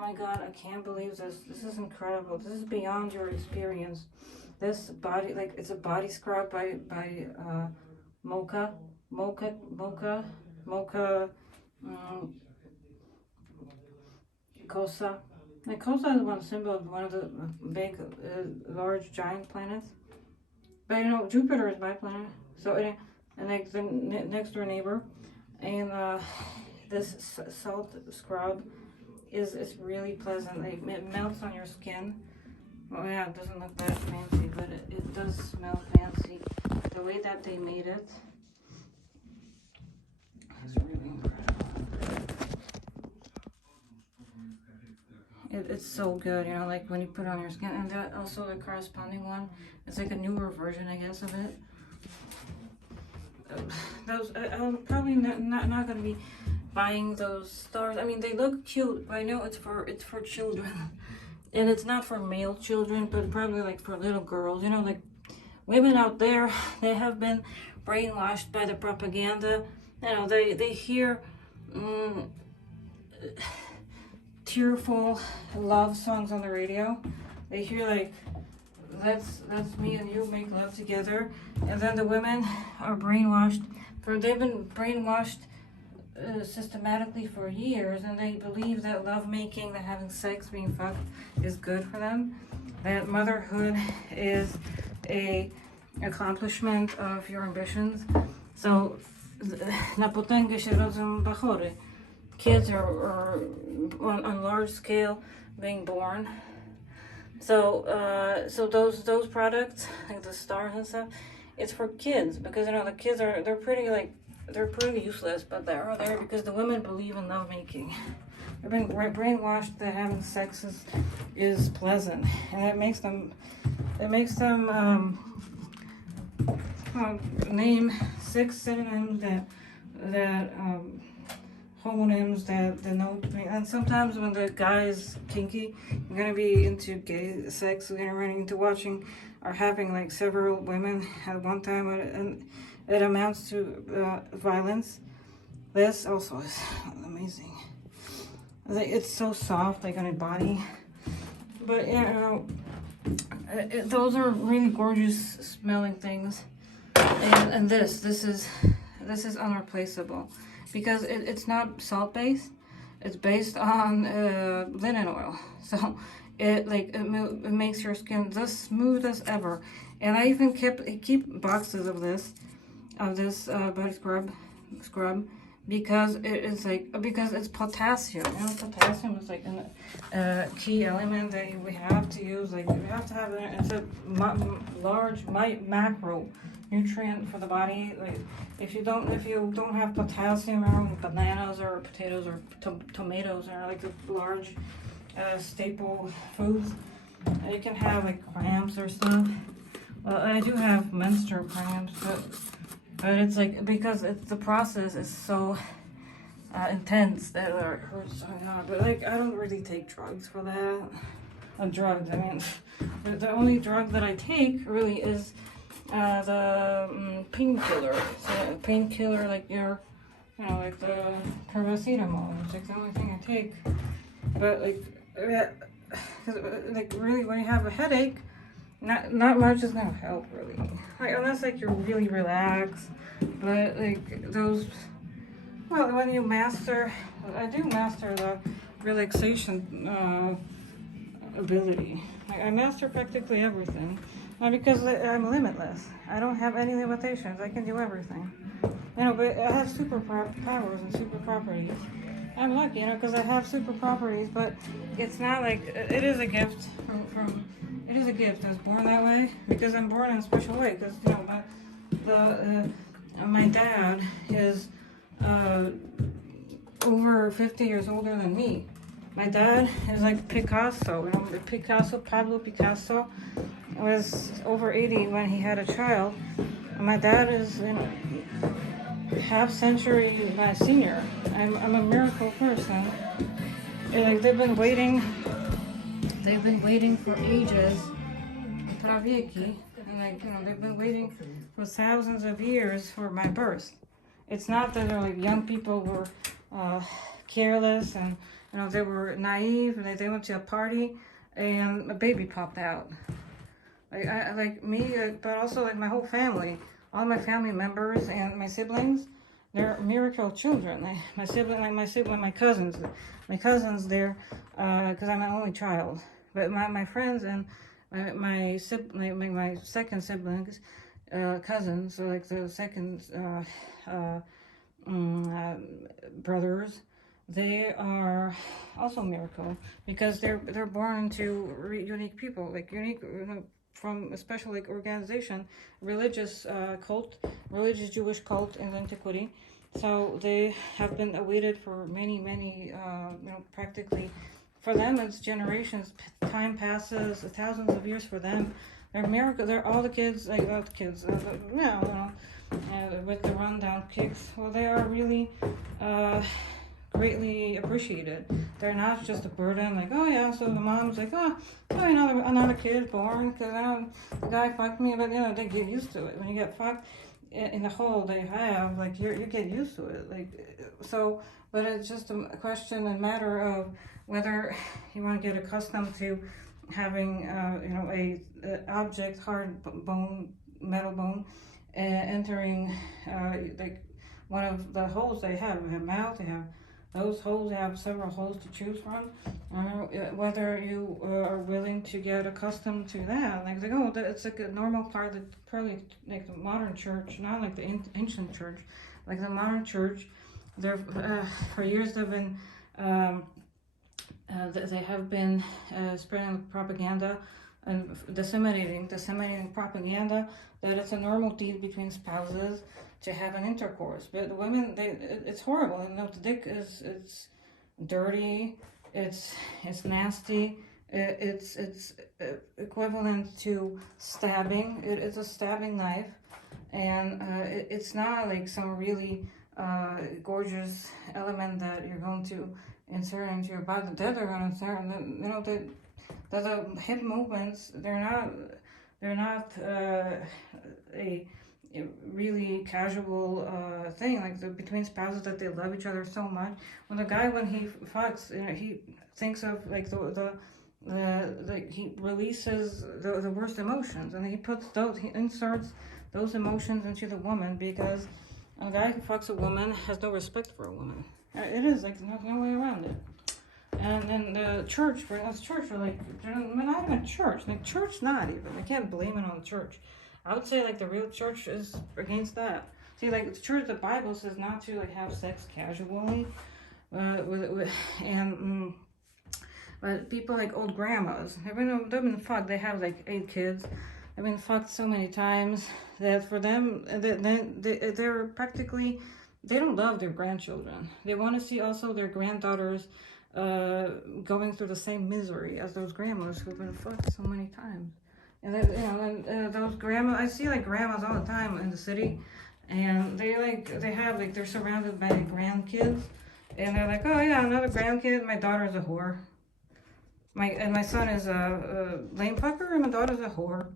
my god, I can't believe this. This is incredible. This is beyond your experience. This body, like, it's a body scrub by Mocha, Cosa. Like, Cosa is one symbol of one of the big, large, giant planets. But you know, Jupiter is my planet. So, and like the next door neighbor. And this salt scrub is really pleasant. Like, it melts on your skin. Oh yeah, it doesn't look that fancy, but it does smell fancy. The way that they made it is really incredible. It's so good, you know, like when you put it on your skin. And that also the corresponding one, it's like a newer version, I guess, of it. Those I'm probably not gonna be buying those stars. I mean, they look cute, but I know it's for children. And it's not for male children, but probably like for little girls. You know, like women out there, they have been brainwashed by the propaganda. You know, they hear tearful love songs on the radio. They hear like, let's me and you make love together. And then the women are brainwashed. They've been brainwashed systematically for years, and they believe that lovemaking, that having sex, being fucked is good for them, that motherhood is a accomplishment of your ambitions. So na potęgę się rodzą bachory. Kids are on large scale being born. So so those products, like the stars and stuff, it's for kids, because you know the kids they're pretty useless, but they're there because the women believe in lovemaking. They've been brainwashed that having sex is pleasant, and it makes them name 6 synonyms that homonyms that denote. And sometimes when the guy is kinky, you're gonna be into gay sex, you're gonna run into watching or having like several women at one time, and it amounts to violence. This also is amazing. It's so soft, like on your body. But yeah, you know, those are really gorgeous smelling things. And this is unreplaceable, because it's not salt based. It's based on linen oil. So it makes your skin the smooth as ever. And I even keep boxes of this body scrub because because it's potassium. You know, potassium is like a key element that we have to use. Like, we have to have it. It's a large macro nutrient for the body. Like, if you don't have potassium around bananas or potatoes or tomatoes are like the large staple foods, you can have like cramps or stuff. Well, I do have menstrual cramps, but it's like, because the process is so intense that it hurts so hard. But like, I don't really take drugs for that. Drugs, I mean, the only drug that I take really is the painkiller. So painkiller, like like the paracetamol. It's like the only thing I take. But like really, when you have a headache, not much is gonna help really. Like, unless like you're really relaxed. But like those, well, when you master, I do master the relaxation ability. Like, I master practically everything. Because I'm limitless. I don't have any limitations. I can do everything. You know, but I have super powers and super properties. I'm lucky, you know, because I have super properties, but it's not like, it is a gift from it is a gift. I was born that way because I'm born in a special way. Because, you know, my dad is over 50 years older than me. My dad is like Picasso. You know, Pablo Picasso was over 80 when he had a child. And my dad is half century my senior. I'm a miracle person. And, like, they've been waiting for ages, prawieki, and like, you know, they've been waiting for thousands of years for my birth. It's not that they're like young people were careless, and you know, they were naive, and they went to a party and a baby popped out. Like me, but also like my whole family, all my family members and my siblings, they're miracle children. My cousins, they're, because I'm an only child. But my friends and my second siblings, cousins, so like the second brothers, they are also miracle because they're born into unique people, like unique, you know, from a special like organization, religious religious Jewish cult in antiquity. So they have been awaited for many, you know, practically for them it's generations. Time passes, thousands of years for them. They're miracle. They're all the kids, like all the kids. With the rundown kicks. Well, they are really greatly appreciated. They're not just a burden. Like, oh yeah, so the mom's like, oh another kid born because the guy fucked me. But you know, they get used to it. When you get fucked in the hole they have, like you get used to it. Like so, but it's just a question and matter of whether you want to get accustomed to having you know a object, hard bone, metal bone, entering like one of the holes they have. They have mouth, they have those holes, they have several holes to choose from. Whether you are willing to get accustomed to that. Like, oh, it's like a normal part that probably like the modern church, not like the ancient church. Like the modern church, they're for years they've been they have been spreading propaganda and disseminating propaganda that it's a normal deed between spouses to have an intercourse. But the women, it's horrible. You know, the dick it's dirty, it's nasty, it's equivalent to stabbing. It's a stabbing knife, and it's not like some really gorgeous element that you're going to insert into your body. That they're going to insert, and you know the hip movements. They're not a really casual thing, like between spouses that they love each other so much. When the guy, when he fucks, you know, he thinks of like he releases the worst emotions, and he inserts those emotions into the woman, because a guy who fucks a woman has no respect for a woman. It is like there's no way around it. And then the church, for us, church are like, they're not even church. Like church, not even. I can't blame it on the church. I would say like the real church is against that. See, like the church, the Bible says not to like have sex casually, but people like old grandmas, they've been fucked. They have like 8 kids. They've been fucked so many times that for them, they're practically, they don't love their grandchildren. They want to see also their granddaughters going through the same misery as those grandmas who've been fucked so many times. And then, you know, and those grandmas, I see like grandmas all the time in the city, and they're surrounded by grandkids, and they're like, oh yeah, another grandkid. My daughter's a whore. My son is a lame fucker, and my daughter's a whore.